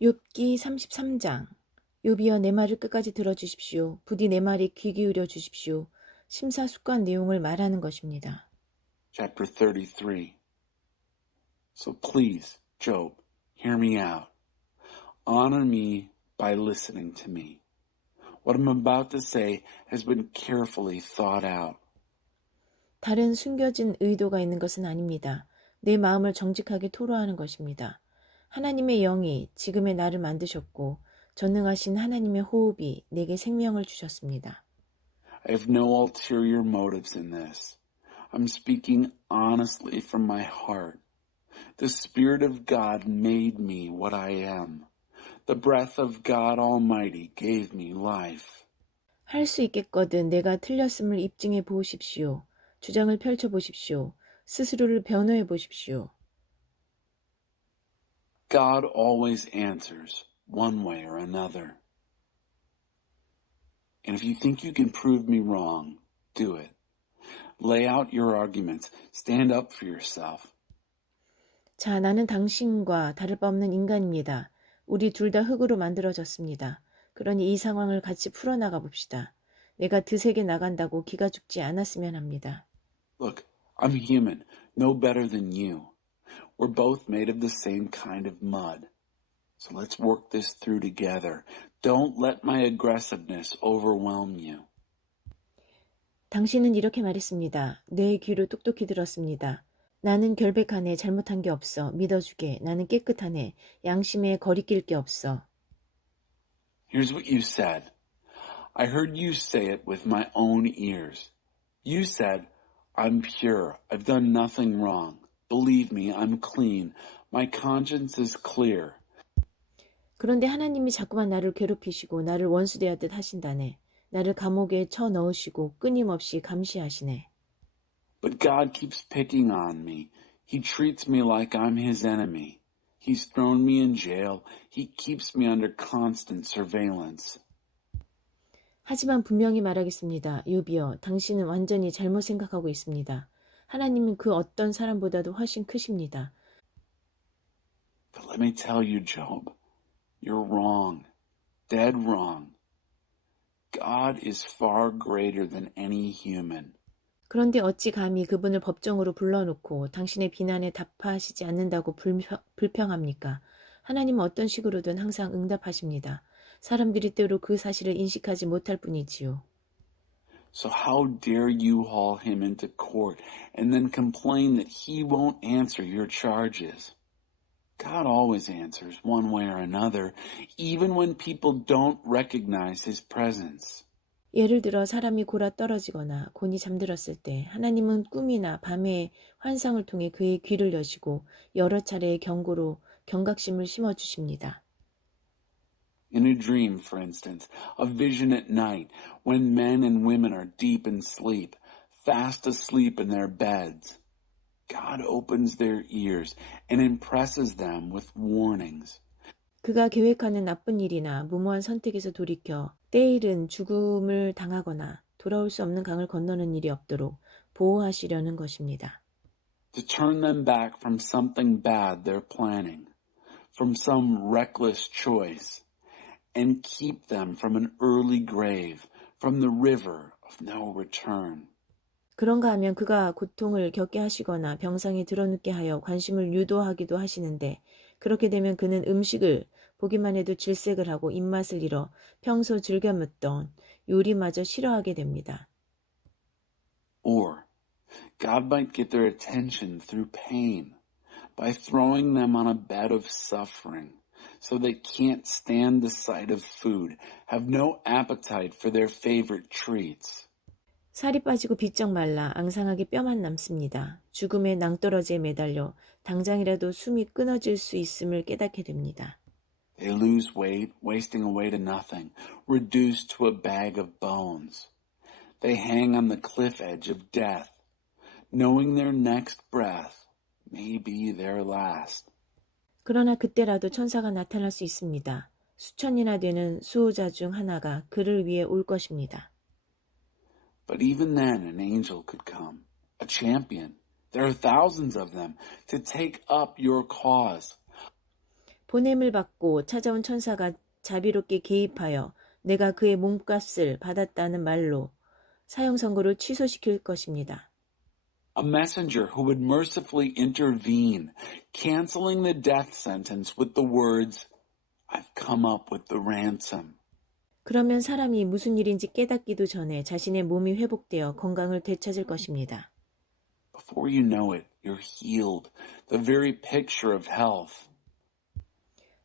욥기 33장. 욥이여 내 말을 끝까지 들어주십시오. 부디 내 말이 귀 기울여 주십시오. 심사숙고한 내용을 말하는 것입니다. Chapter 33. So please, Job, hear me out. Honor me by listening to me. What I'm about to say has been carefully thought out. 다른 숨겨진 의도가 있는 것은 아닙니다. 내 마음을 정직하게 토로하는 것입니다. 하나님의 영이 지금의 나를 만드셨고 전능하신 하나님의 호흡이 내게 생명을 주셨습니다. I have no ulterior motives in this. I'm speaking honestly from my heart. The Spirit of God made me what I am. The breath of God Almighty gave me life. 할 수 있겠거든 내가 틀렸음을 입증해 보십시오. 주장을 펼쳐 보십시오. 스스로를 변호해 보십시오. God always answers one way or another. And if you think you can prove me wrong, do it. Lay out your arguments. Stand up for yourself. 자, 나는 당신과 다를 바 없는 인간입니다. 우리 둘 다 흙으로 만들어졌습니다. 그러니 이 상황을 같이 풀어나가 봅시다. 내가 드세게 나간다고 기가 죽지 않았으면 합니다. Look, I'm human, no better than you. We're both made of the same kind of mud. So let's work this through together. Don't let my aggressiveness overwhelm you. 당신은 이렇게 말했습니다. 내 귀로 똑똑히 들었습니다. 나는 결백하네, 잘못한 게 없어. 믿어주게. 나는 깨끗하네, 양심에 거리낄 게 없어. Here's what you said. I heard you say it with my own ears. You said, I'm pure. I've done nothing wrong. Believe me, I'm clean. My conscience is clear. 그런데 하나님이 자꾸만 나를 괴롭히시고 나를 원수대하듯 하신다네. 나를 감옥에 쳐 넣으시고 끊임없이 감시하시네. But God keeps picking on me. He treats me like I'm his enemy. He's thrown me in jail. He keeps me under constant surveillance. 하지만 분명히 말하겠습니다. 욥이여, 당신은 완전히 잘못 생각하고 있습니다. 하나님은 그 어떤 사람보다도 훨씬 크십니다. But let me tell you, Job, you're wrong. Dead wrong. God is far greater than any human. 그런데 어찌 감히 그분을 법정으로 불러놓고 당신의 비난에 답하시지 않는다고 불평합니까? 하나님은 어떤 식으로든 항상 응답하십니다. 사람들이 때로 그 사실을 인식하지 못할 뿐이지요. So how dare you haul him into court and then complain that he won't answer your charges? God always answers one way or another, even when people don't recognize his presence. 예를 들어 사람이 골아 떨어지거나 곤히 잠들었을 때 하나님은 꿈이나 밤의 환상을 통해 그의 귀를 여시고 여러 차례의 경고로 경각심을 심어주십니다. In a dream, for instance, a vision at night, when men and women are deep in sleep, fast asleep in their beds, God opens their ears and impresses them with warnings. 그가 계획하는 나쁜 일이나 무모한 선택에서 돌이켜 때일은 죽음을 당하거나 돌아올 수 없는 강을 건너는 일이 없도록 보호하시려는 것입니다. To turn them back from something bad they're planning, from some reckless choice, and keep them from an early grave, from the river of no return. 그런가 하면 그가 고통을 겪게 하시거나 병상에 드러눕게 하여 관심을 유도하기도 하시는데 그렇게 되면 그는 음식을 보기만 해도 질색을 하고 입맛을 잃어 평소 즐겨 먹던 요리마저 싫어하게 됩니다. Or God might get their attention through pain by throwing them on a bed of suffering so they can't stand the sight of food, have no appetite for their favorite treats. 살이 빠지고 비쩍 말라 앙상하게 뼈만 남습니다. 죽음의 낭떠러지에 매달려 당장이라도 숨이 끊어질 수 있음을 깨닫게 됩니다. They lose weight, wasting away to nothing, reduced to a bag of bones. They hang on the cliff edge of death, knowing their next breath may be their last. 그러나 그때라도 천사가 나타날 수 있습니다. 수천이나 되는 수호자 중 하나가 그를 위해 올 것입니다. But even then an angel could come, a champion. There are thousands of them to take up your cause. 보냄을 받고 찾아온 천사가 자비롭게 개입하여 내가 그의 몸값을 받았다는 말로 사형 선고를 취소시킬 것입니다. A messenger who would mercifully intervene, canceling the death sentence with the words, I've come up with the ransom. 그러면 사람이 무슨 일인지 깨닫기도 전에 자신의 몸이 회복되어 건강을 되찾을 것입니다. Before you know it, you're healed, the very picture of health.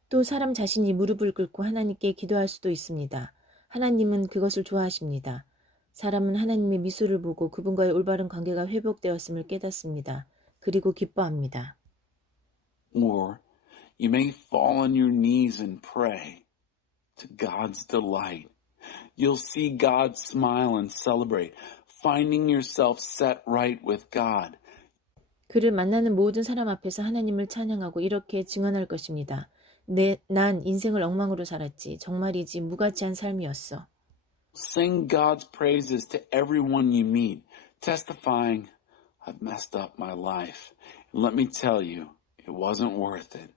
또 사람 자신이 무릎을 꿇고 하나님께 기도할 수도 있습니다. 하나님은 그것을 좋아하십니다. 사람은 하나님의 미소를 보고 그분과의 올바른 관계가 회복되었음을 깨닫습니다. 그리고 기뻐합니다. Or you may fall on your knees and pray to God's delight. You'll see God smile and celebrate, finding yourself set right with God. 그를 만나는 모든 사람 앞에서 하나님을 찬양하고 이렇게 증언할 것입니다. 난 인생을 엉망으로 살았지. 정말이지 무가치한 삶이었어. Sing God's praises to everyone you meet, testifying, I've messed up my life. And let me tell you, it wasn't worth it.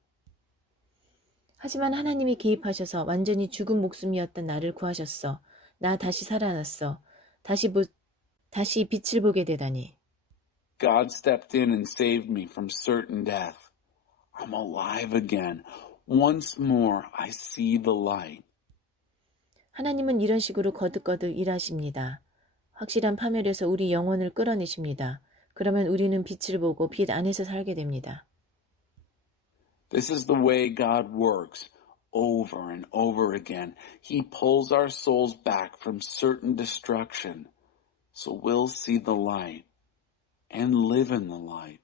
하지만 하나님이 개입하셔서 완전히 죽은 목숨이었던 나를 구하셨어. 나 다시 살아났어. 다시 빛을 보게 되다니. God stepped in and saved me from certain death. I'm alive again. Once more, I see the light. 하나님은 이런 식으로 거듭거듭 일하십니다. 확실한 파멸에서 우리 영혼을 끌어내십니다. 그러면 우리는 빛을 보고 빛 안에서 살게 됩니다. This is the way God works over and over again. He pulls our souls back from certain destruction, so we'll see the light and live in the light.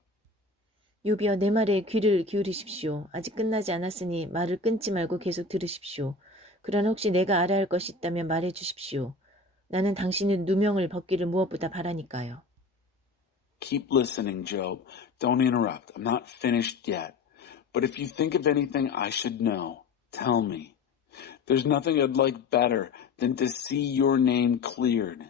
욥이여 내 말에 귀를 기울이십시오. 아직 끝나지 않았으니 말을 끊지 말고 계속 들으십시오. 그러나 혹시 내가 알아야 할 것이 있다면 말해 주십시오. 나는 당신의 누명을 벗기를 무엇보다 바라니까요. Keep listening, Job. Don't interrupt. I'm not finished yet. But if you think of anything I should know, tell me. There's nothing I'd like better than to see your name cleared.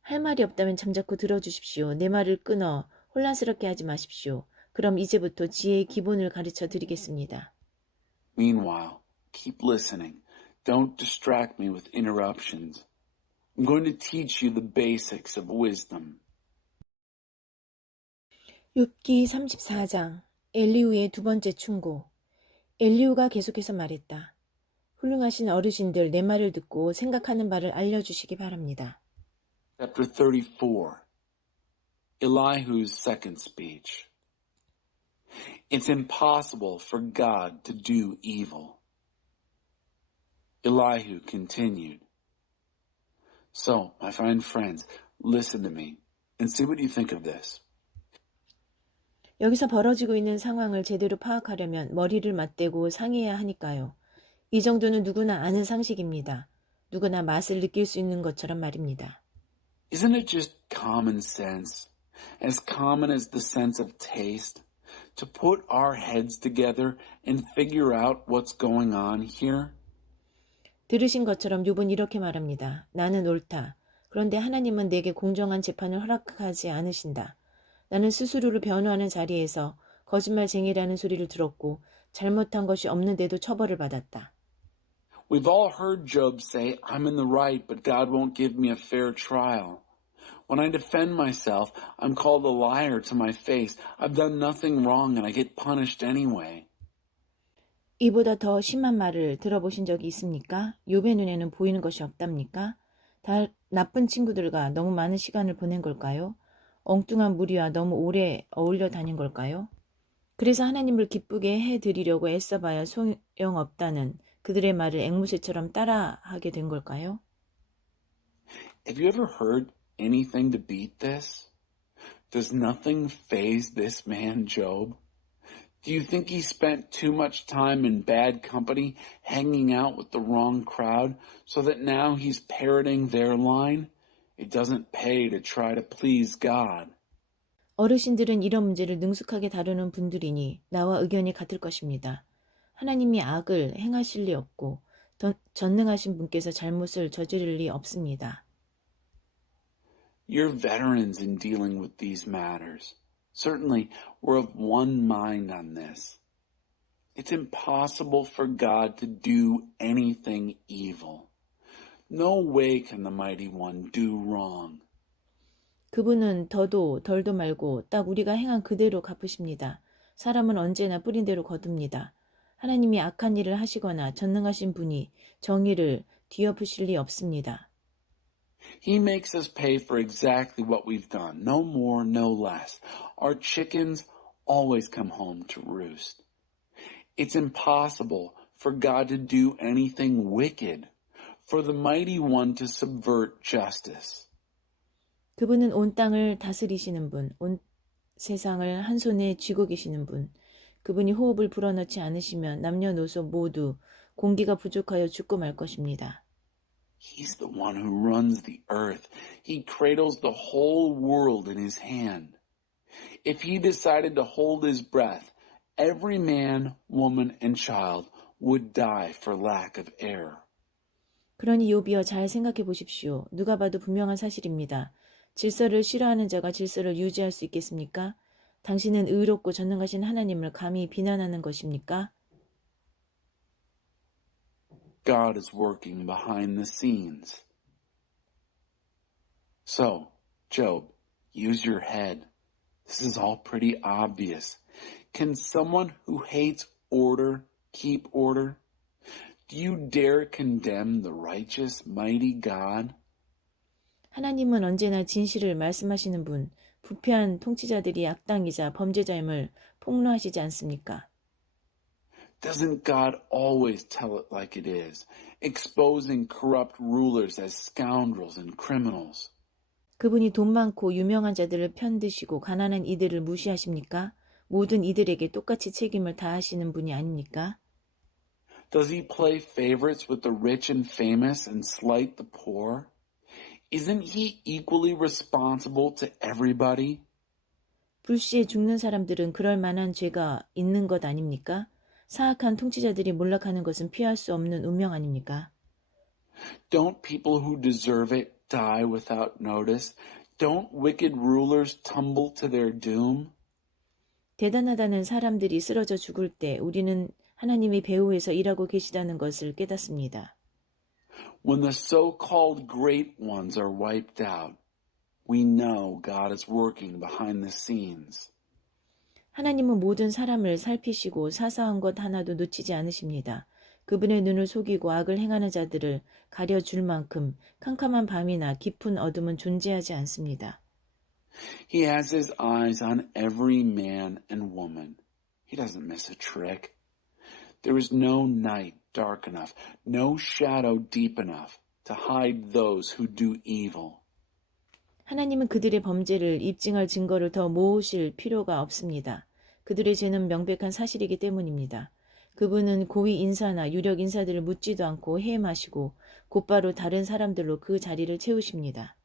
할 말이 없다면 잠자코 들어주십시오. 내 말을 끊어 혼란스럽게 하지 마십시오. 그럼 이제부터 지혜의 기본을 가르쳐 드리겠습니다. Meanwhile, keep listening. Don't distract me with interruptions. I'm going to teach you the basics of wisdom. 욥기 34장 엘리후의 두 번째 충고. 엘리후가 계속해서 말했다. 훌륭하신 어르신들 내 말을 듣고 생각하는 바를 알려주시기 바랍니다. Chapter 34. Elihu's second speech. It's impossible for God to do evil. Elihu continued. So, my fine friends, listen to me and see what you think of this. 여기서 벌어지고 있는 상황을 제대로 파악하려면 머리를 맞대고 상의해야 하니까요. 이 정도는 누구나 아는 상식입니다. 누구나 맛을 느낄 수 있는 것처럼 말입니다. Isn't it just common sense, as common as the sense of taste, to put our heads together and figure out what's going on here? 들으신 것처럼 욥은 이렇게 말합니다. 나는 옳다. 그런데 하나님은 내게 공정한 재판을 허락하지 않으신다. 나는 스스로를 변호하는 자리에서 거짓말쟁이라는 소리를 들었고 잘못한 것이 없는데도 처벌을 받았다. We've all heard Job say, I'm in the right, but God won't give me a fair trial. When I defend myself, I'm called a liar to my face. I've done nothing wrong and I get punished anyway. 이보다 더 심한 말을 들어보신 적이 있습니까? 욥의 눈에는 보이는 것이 없답니까? 다 나쁜 친구들과 너무 많은 시간을 보낸 걸까요? 엉뚱한 무리와 너무 오래 어울려 다닌 걸까요? 그래서 하나님을 기쁘게 해드리려고 애써봐야 소용없다는 그들의 말을 앵무새처럼 따라하게 된 걸까요? Have you ever heard anything to beat this? Does nothing faze this man, Job? Do you think he spent too much time in bad company, hanging out with the wrong crowd, so that now he's parroting their line? It doesn't pay to try to please God. 어르신들은 이런 문제를 능숙하게 다루는 분들이니 나와 의견이 같을 것입니다. 하나님이 악을 행하실 리 없고 전능하신 분께서 잘못을 저지를 리 없습니다. You're veterans in dealing with these matters. Certainly, we're of one mind on this. It's impossible for God to do anything evil. No way can the mighty one do wrong. 그분은 더도 덜도 말고 딱 우리가 행한 그대로 갚으십니다. 사람은 언제나 뿌린 대로 거둡니다. 하나님이 악한 일을 하시거나 전능하신 분이 정의를 뒤엎으실 리 없습니다. He makes us pay for exactly what we've done, no more, no less. Our chickens always come home to roost. It's impossible for God to do anything wicked, for the mighty one to subvert justice. 그분은 온 땅을 다스리시는 분, 온 세상을 한 손에 쥐고 계시는 분, 그분이 호흡을 불어넣지 않으시면 남녀노소 모두 공기가 부족하여 죽고 말 것입니다. He's the one who runs the earth. He cradles the whole world in his hand. If he decided to hold his breath, every man, woman, and child would die for lack of air. 그러니 욥이여 잘 생각해 보십시오. 누가 봐도 분명한 사실입니다. 질서를 싫어하는 자가 질서를 유지할 수 있겠습니까? 당신은 의롭고 전능하신 하나님을 감히 비난하는 것입니까? God is working behind the scenes. So, Job, use your head. This is all pretty obvious. Can someone who hates order keep order? Do you dare condemn the righteous, mighty God? 하나님은 언제나 진실을 말씀하시는 분, 부패한 통치자들이 악당이자 범죄자임을 폭로하시지 않습니까? Doesn't God always tell it like it is, exposing corrupt rulers as scoundrels and criminals? 그분이 돈 많고 유명한 자들을 편드시고 가난한 이들을 무시하십니까? 모든 이들에게 똑같이 책임을 다하시는 분이 아닙니까? Does he play favorites with the rich and famous and slight the poor? Isn't he equally responsible to everybody? 불시에 죽는 사람들은 그럴 만한 죄가 있는 것 아닙니까? 사악한 통치자들이 몰락하는 것은 피할 수 없는 운명 아닙니까? Don't people who deserve it die without notice? Don't wicked rulers tumble to their doom? 대단하다는 사람들이 쓰러져 죽을 때 우리는 하나님의 배후에서 일하고 계시다는 것을 깨닫습니다. When the so-called great ones are wiped out, we know God is working behind the scenes. 하나님은 모든 사람을 살피시고 사소한 것 하나도 놓치지 않으십니다. 그분의 눈을 속이고 악을 행하는 자들을 가려줄 만큼 캄캄한 밤이나 깊은 어둠은 존재하지 않습니다. He has his eyes on every man and woman. He doesn't miss a trick. There is no night dark enough, no shadow deep enough to hide those who do evil. 하나님은 그들의 범죄를 입증할 증거를 더 모으실 필요가 없습니다. 그들의 죄는 명백한 사실이기 때문입니다. 그분은 고위 인사나 유력 인사들을 묻지도 않고 해임하시고 곧바로 다른 사람들로 그 자리를 채우십니다.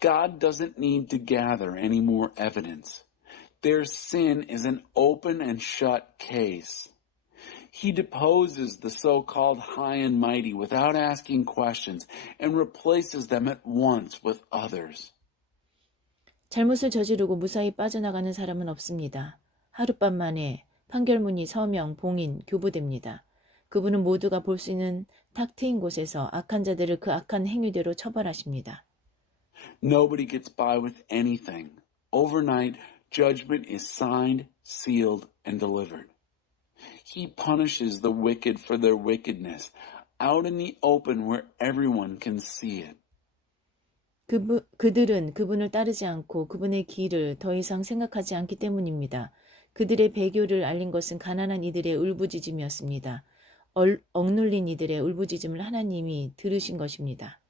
God doesn't need to gather any more evidence. Their sin is an open and shut case. He deposes the so-called high and mighty without asking questions and replaces them at once with others. 잘못을 저지르고 무사히 빠져나가는 사람은 없습니다. 하룻밤 만에 판결문이 서명, 봉인, 교부됩니다. 그분은 모두가 볼 수 있는 탁 트인 곳에서 악한 자들을 그 악한 행위대로 처벌하십니다. Nobody gets by with anything. Overnight, judgment is signed, sealed, and delivered. He punishes the wicked for their wickedness, out in the open where everyone can see it. 그들은 그분을 따르지 않고 그분의 길을 더 이상 생각하지 않기 때문입니다. 그들의 배교를 알린 것은 가난한 이들의 울부짖음이었습니다. 억눌린 이들의 울부짖음을 하나님이 들으신 것입니다.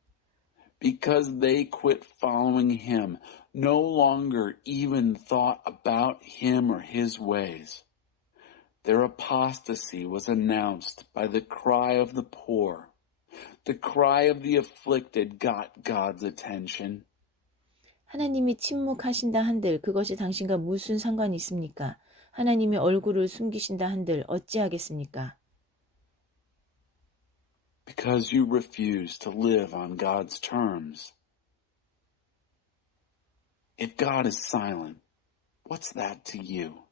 Because they quit following him, no longer even thought about him or his ways. Their apostasy was announced by the cry of the poor. The cry of the afflicted got God's attention. 하나님이 침묵하신다 한들 그것이 당신과 무슨 상관이 있습니까? 하나님이 얼굴을 숨기신다 한들 어찌하겠습니까? Because you refuse to live on God's terms. If God is silent, what's that to you?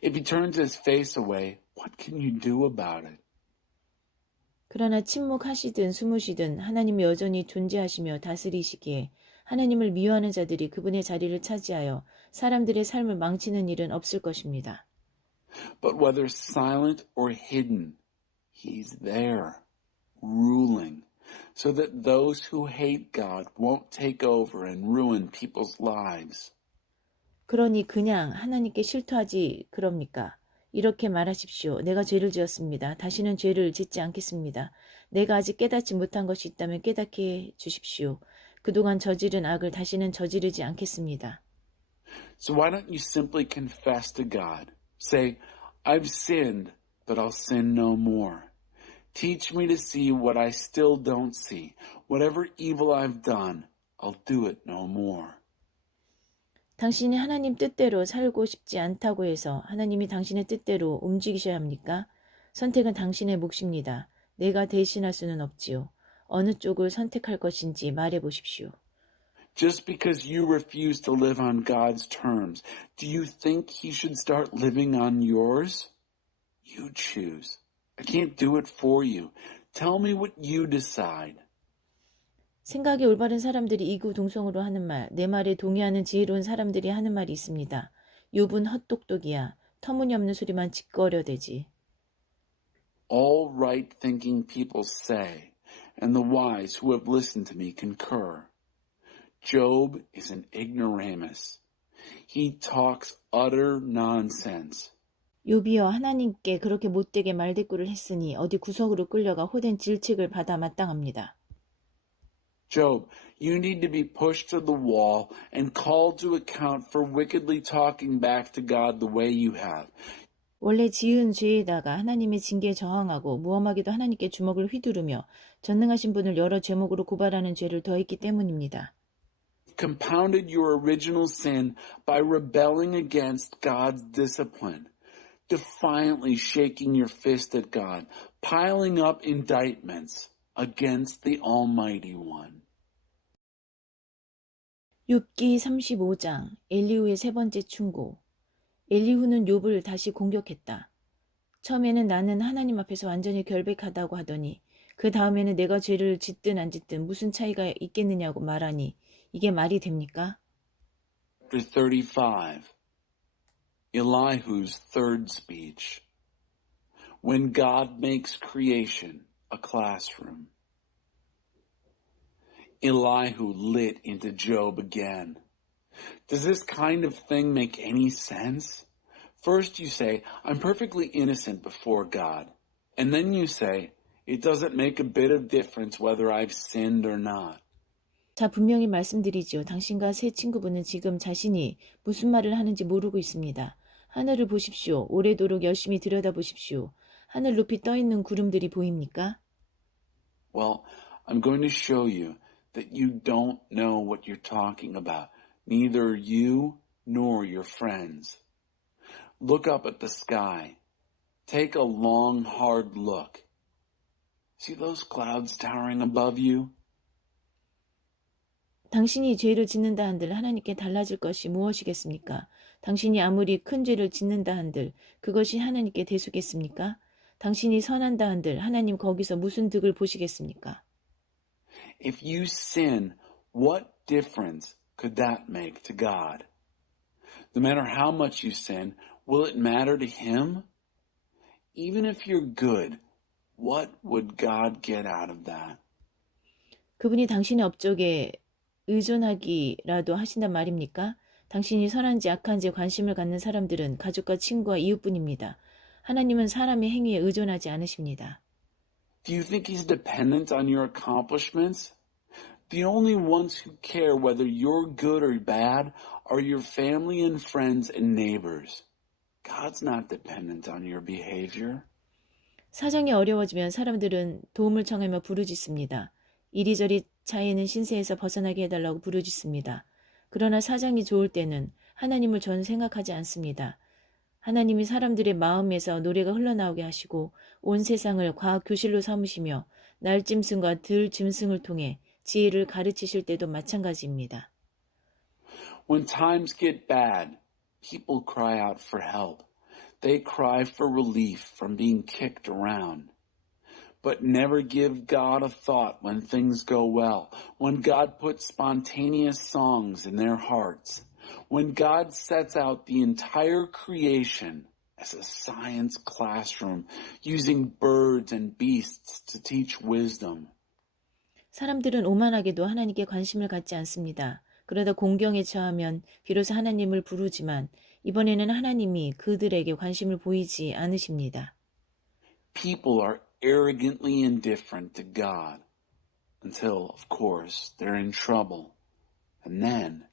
If he turns his face away, what can you do about it? 그러나 침묵하시든 숨으시든 하나님이 여전히 존재하시며 다스리시기에 하나님을 미워하는 자들이 그분의 자리를 차지하여 사람들의 삶을 망치는 일은 없을 것입니다. But whether silent or hidden, he's there, ruling, so that those who hate God won't take over and ruin people's lives. 그러니 그냥 하나님께 실토하지 그럽니까? 이렇게 말하십시오. 내가 죄를 지었습니다. 다시는 죄를 짓지 않겠습니다. 내가 아직 깨닫지 못한 것이 있다면 깨닫게 해 주십시오. 그동안 저지른 악을 다시는 저지르지 않겠습니다. So why don't you simply confess to God? Say, I've sinned, but I'll sin no more. Teach me to see what I still don't see. Whatever evil I've done, I'll do it no more. 당신이 하나님 뜻대로 살고 싶지 않다고 해서 하나님이 당신의 뜻대로 움직이셔야 합니까? 선택은 당신의 몫입니다. 내가 대신할 수는 없지요. 어느 쪽을 선택할 것인지 말해 보십시오. Just because you refuse to live on God's terms, do you think He should start living on yours? You choose. I can't do it for you. Tell me what you decide. 생각이 올바른 사람들이 이구동성으로 하는 말, 내 말에 동의하는 지혜로운 사람들이 하는 말이 있습니다. 욥은 헛똑똑이야. 터무니없는 소리만 짓거려대지. All right-thinking people say, and the wise who have listened to me concur. Job is an ignoramus. He talks utter nonsense. 욥이여 하나님께 그렇게 못되게 말대꾸를 했으니 어디 구석으로 끌려가 호된 질책을 받아 마땅합니다. Job, you need to be pushed to the wall and called to account for wickedly talking back to God the way you have. 원래 지은 죄에다가 하나님의 징계에 저항하고 무엄하게도 하나님께 주먹을 휘두르며 전능하신 분을 여러 제목으로 고발하는 죄를 더했기 때문입니다. Compounded your original sin by rebelling against God's discipline, defiantly shaking your fist at God, piling up indictments against the Almighty One. 욥기 35장 엘리후의 세 번째 충고. 엘리후는 욥을 다시 공격했다. 처음에는 나는 하나님 앞에서 완전히 결백하다고 하더니 그 다음에는 내가 죄를 짓든 안 짓든 무슨 차이가 있겠느냐고 말하니 이게 말이 됩니까? Chapter 35, Elihu's third speech. When God makes creation a classroom. Elihu lit into Job again. Does this kind of thing make any sense? First you say, I'm perfectly innocent before God. And then you say, it doesn't make a bit of difference whether I've sinned or not. 자, 분명히 말씀드리죠. 당신과 새 친구분은 지금 자신이 무슨 말을 하는지 모르고 있습니다. 하늘을 보십시오. 오래도록 열심히 들여다보십시오. 하늘 높이 떠있는 구름들이 보입니까? Well, I'm going to show you that you don't know what you're talking about. Neither you nor your friends. Look up at the sky. Take a long, hard look. See those clouds towering above you? 당신이 죄를 짓는다 한들 하나님께 달라질 것이 무엇이겠습니까? 당신이 아무리 큰 죄를 짓는다 한들 그것이 하나님께 대수겠습니까? 당신이 선한다 한들 하나님 거기서 무슨 득을 보시겠습니까? If you sin, what difference could that make to God? No matter how much you sin, will it matter to Him? Even if you're good, what would God get out of that? 그분이 당신의 업적에 의존하기라도 하신단 말입니까? 당신이 선한지 악한지에 관심을 갖는 사람들은 가족과 친구와 이웃뿐입니다. 하나님은 사람의 행위에 의존하지 않으십니다. Do you think He's dependent on your accomplishments? The only ones who care whether you're good or bad are your family and friends and neighbors. God's not dependent on your behavior. 사정이 어려워지면 사람들은 도움을 청하며 부르짖습니다. 이리저리 차이는 신세에서 벗어나게 해달라고 부르짖습니다. 그러나 사정이 좋을 때는 하나님을 저는 생각하지 않습니다. 하나님이 사람들의 마음에서 노래가 흘러나오게 하시고 온 세상을 과학 교실로 삼으시며 날짐승과 들짐승을 통해 지혜를 가르치실 때도 마찬가지입니다. When times get bad, people cry out for help. They cry for relief from being kicked around, but never give God a thought when things go well, when God puts spontaneous songs in their hearts, when God sets out the entire creation as a science classroom, using birds and beasts to teach wisdom. 사람들은 오만하게도 하나님께 관심을 갖지 않습니다. 그러다 공경에 처하면 비로소 하나님을 부르지만 이번에는 하나님이 그들에게 관심을 보이지 않으십니다. People are arrogantly indifferent to God until, of course, they're in trouble. And then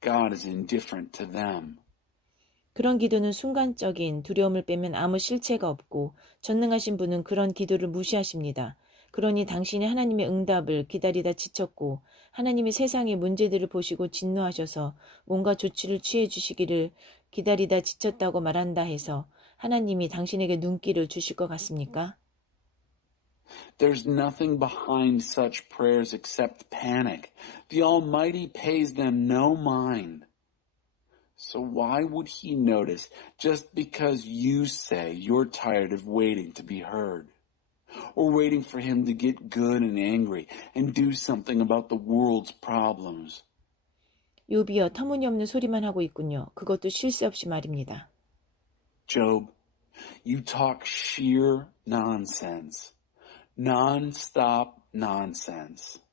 God is indifferent to them. 그런 기도는 순간적인 두려움을 빼면 아무 실체가 없고 전능하신 분은 그런 기도를 무시하십니다. 그러니 당신이 하나님의 응답을 기다리다 지쳤고 하나님이 세상의 문제들을 보시고 진노하셔서 뭔가 조치를 취해 주시기를 기다리다 지쳤다고 말한다 해서 하나님이 당신에게 눈길을 주실 것 같습니까? There's nothing behind such prayers except panic. The Almighty pays them no mind. So why would He notice just because you say you're tired of waiting to be heard? Or waiting for Him to get good and angry and do something about the world's problems? 욥이여 터무니없는 소리만 하고 있군요. 그것도 쉴 새 없이 말입니다. Job, you talk sheer nonsense. Non-stop nonsense.